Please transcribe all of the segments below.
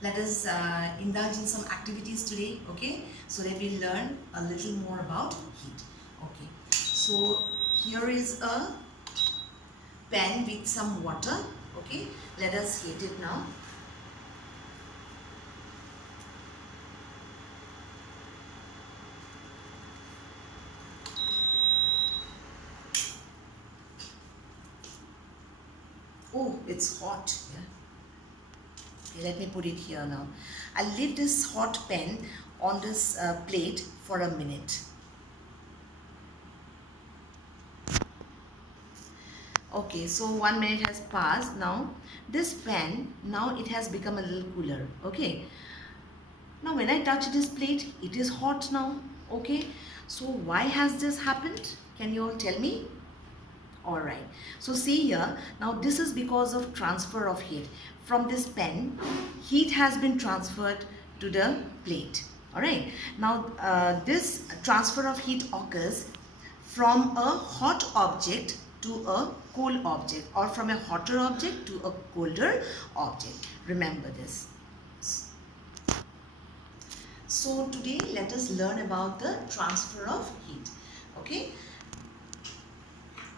Let us indulge in some activities today, okay? So that we learn a little more about heat. Okay, so here is a pan with some water. Okay, let us heat it now. Oh, it's hot. Yeah. Okay, let me put it here now. I'll leave this hot pan on this plate for a minute. Okay, so 1 minute has passed now. This pan, now it has become a little cooler. Okay, now when I touch this plate, it is hot now. Okay, so why has this happened? Can you all tell me? All right, so see here, now this is because of transfer of heat. From this pan, heat has been transferred to the plate. All right, now this transfer of heat occurs from a hot object to a cold object, or from a hotter object to a colder object. Remember this. So today let us learn about the transfer of heat. Okay,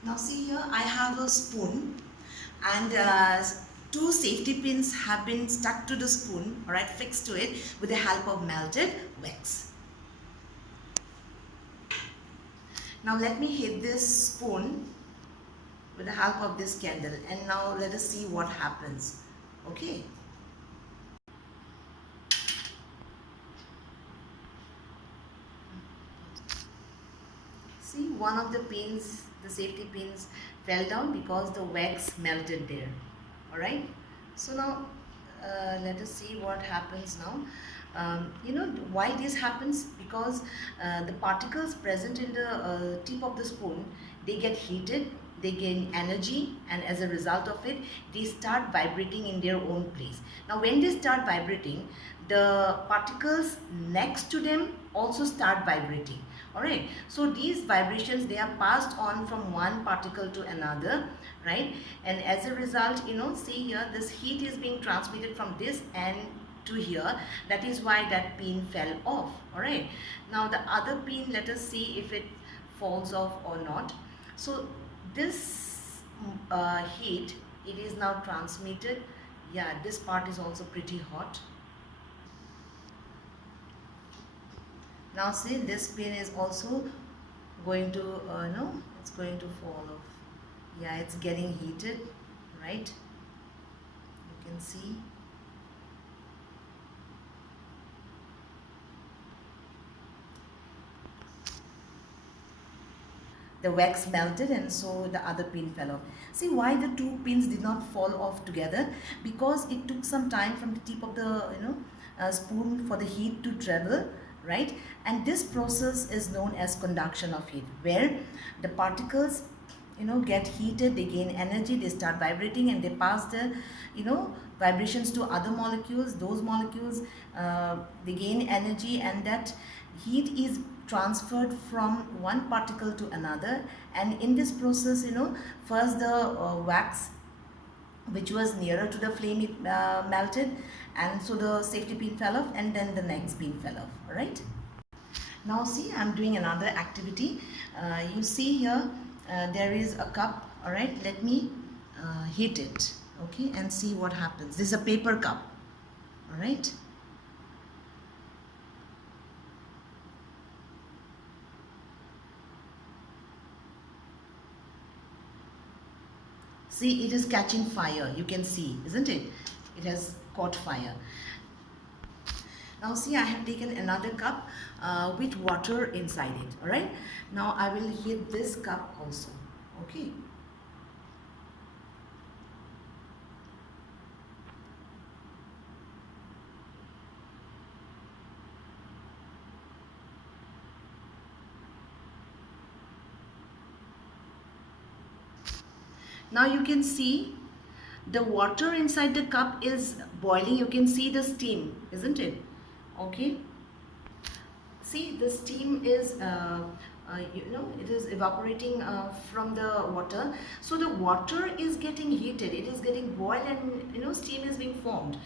now see here, I have a spoon, and two safety pins have been stuck to the spoon, alright, fixed to it with the help of melted wax. Now let me hit this spoon with the help of this candle, and now let us see what happens. Okay. See, one of the pins, the safety pins, fell down because the wax melted there. Alright. So now let us see what happens now. You know why this happens? Because the particles present in the tip of the spoon, they get heated, they gain energy, and as a result of it, they start vibrating in their own place. Now when they start vibrating, the particles next to them also start vibrating. Alright, so these vibrations, they are passed on from one particle to another, right? And as a result, you know, see here, this heat is being transmitted from this end to here. That is why that pin fell off. Alright, now the other pin, let us see if it falls off or not. So this heat, it is now transmitted. Yeah, this part is also pretty hot. Now see, this pin is also going to no, it's going to fall off. Yeah, it's getting heated, right? You can see. The wax melted, and so the other pin fell off. See why the two pins did not fall off together? Because it took some time from the tip of the spoon for the heat to travel, right? And this process is known as conduction of heat, where the particles get heated, they gain energy, they start vibrating, and they pass the vibrations to other molecules. Those molecules, they gain energy, and that heat is transferred from one particle to another. And in this process, first the wax which was nearer to the flame, it melted, and so the safety pin fell off, and then the next pin fell off. All right, now see, I'm doing another activity. You see here, there is a cup. All right, let me heat it, okay, and see what happens. This is a paper cup. All right, see, it is catching fire. You can see, isn't it? It has caught fire. Now see, I have taken another cup with water inside it. All right, now I will heat this cup also. Okay. Now you can see the water inside the cup is boiling. You can see the steam, isn't it? Okay. See, the steam is it is evaporating from the water. So the water is getting heated, it is getting boiled, and steam is being formed.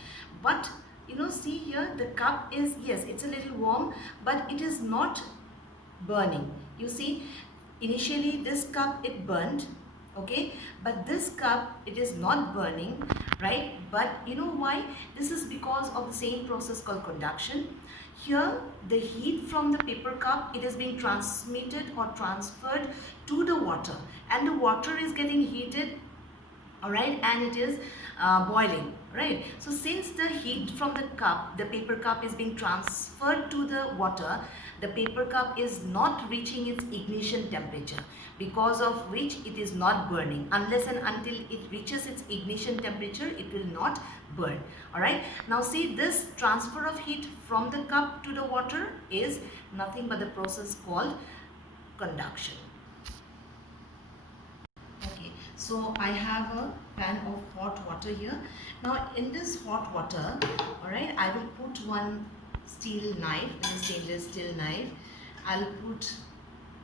But see here, the cup is, yes, it's a little warm, but it is not burning. You see, initially this cup it burned, okay, but this cup it is not burning, right? But you know why? This is because of the same process called conduction. Here the heat from the paper cup, it is being transmitted or transferred to the water, and the water is getting heated, all right, and it is boiling, right? So since the heat from the cup, the paper cup is being transferred to the water, the paper cup is not reaching its ignition temperature, because of which it is not burning. Unless and until it reaches its ignition temperature, it will not burn. All right, now see, this transfer of heat from the cup to the water is nothing but the process called conduction. Okay, so I have a pan of hot water here. Now in this hot water, all right, I will put one steel knife, a stainless steel knife. I'll put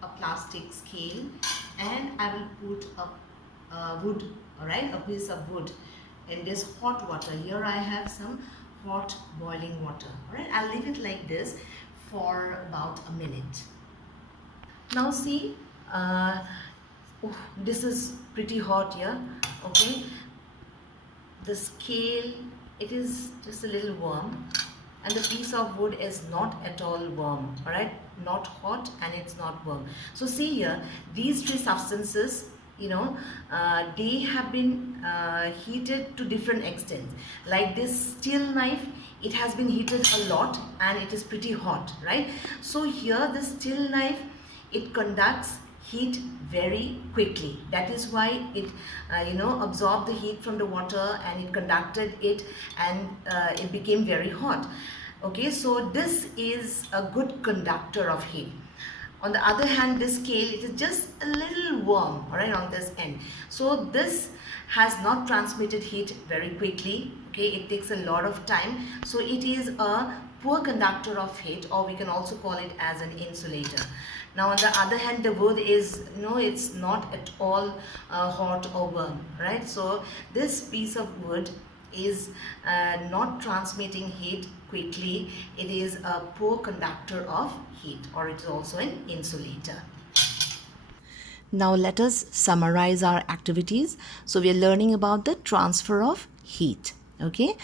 a plastic scale, and I will put a wood, all right, a piece of wood in this hot water. Here I have some hot boiling water, all right. I'll leave it like this for about a minute. Now see, oh, this is pretty hot here, okay. The scale, it is just a little warm, and the piece of wood is not at all warm, all right, not hot and it's not warm. So see here, these three substances, they have been heated to different extents. Like this steel knife, it has been heated a lot and it is pretty hot, right? So here the steel knife, it conducts heat very quickly. That is why it absorbed the heat from the water and it conducted it, and it became very hot. Okay, so this is a good conductor of heat. On the other hand, this scale, it is just a little warm, all right, on this end. So this has not transmitted heat very quickly, okay, it takes a lot of time. So it is a poor conductor of heat, or we can also call it as an insulator. Now on the other hand, the wood is, it's not at all hot or warm, right? So this piece of wood is not transmitting heat quickly. It is a poor conductor of heat, or it is also an insulator. Now let us summarize our activities. So we are learning about the transfer of heat, okay?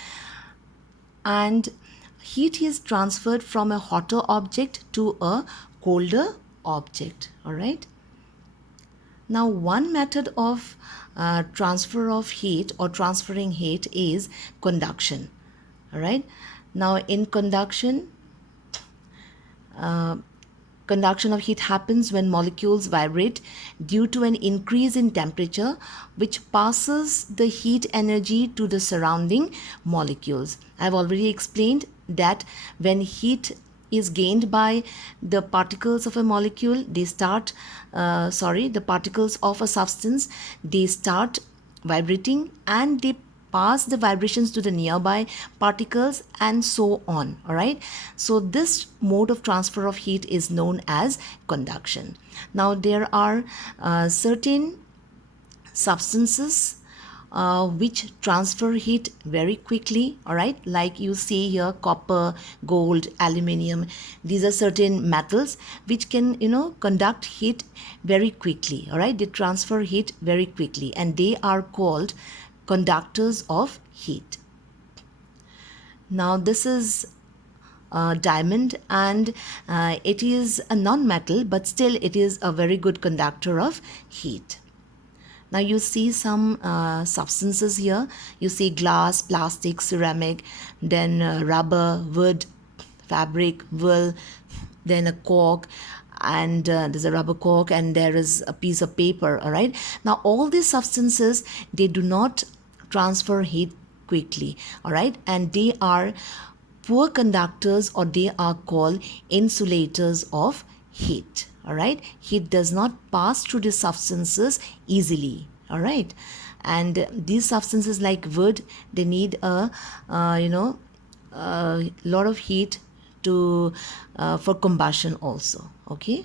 And heat is transferred from a hotter object to a colder object, all right? Now one method of transfer of heat or transferring heat is conduction, all right? Now in conduction, conduction of heat happens when molecules vibrate due to an increase in temperature, which passes the heat energy to the surrounding molecules. I've already explained that when heat is gained by the particles of a molecule, the particles of a substance, they start vibrating and they pass the vibrations to the nearby particles and so on, all right? So this mode of transfer of heat is known as conduction. Now there are certain substances which transfer heat very quickly, all right, like you see here, copper, gold, aluminium. These are certain metals which can conduct heat very quickly, all right. They transfer heat very quickly and they are called conductors of heat. Now this is diamond, and it is a non-metal, but still it is a very good conductor of heat. Now you see some substances here. You see glass, plastic, ceramic, then rubber, wood, fabric, wool, then a cork, and there's a rubber cork, and there is a piece of paper, all right? Now all these substances, they do not transfer heat quickly, all right? And they are poor conductors, or they are called insulators of heat, all right? Heat does not pass through these substances easily, all right? And these substances like wood, they need a lot of heat to for combustion also, okay?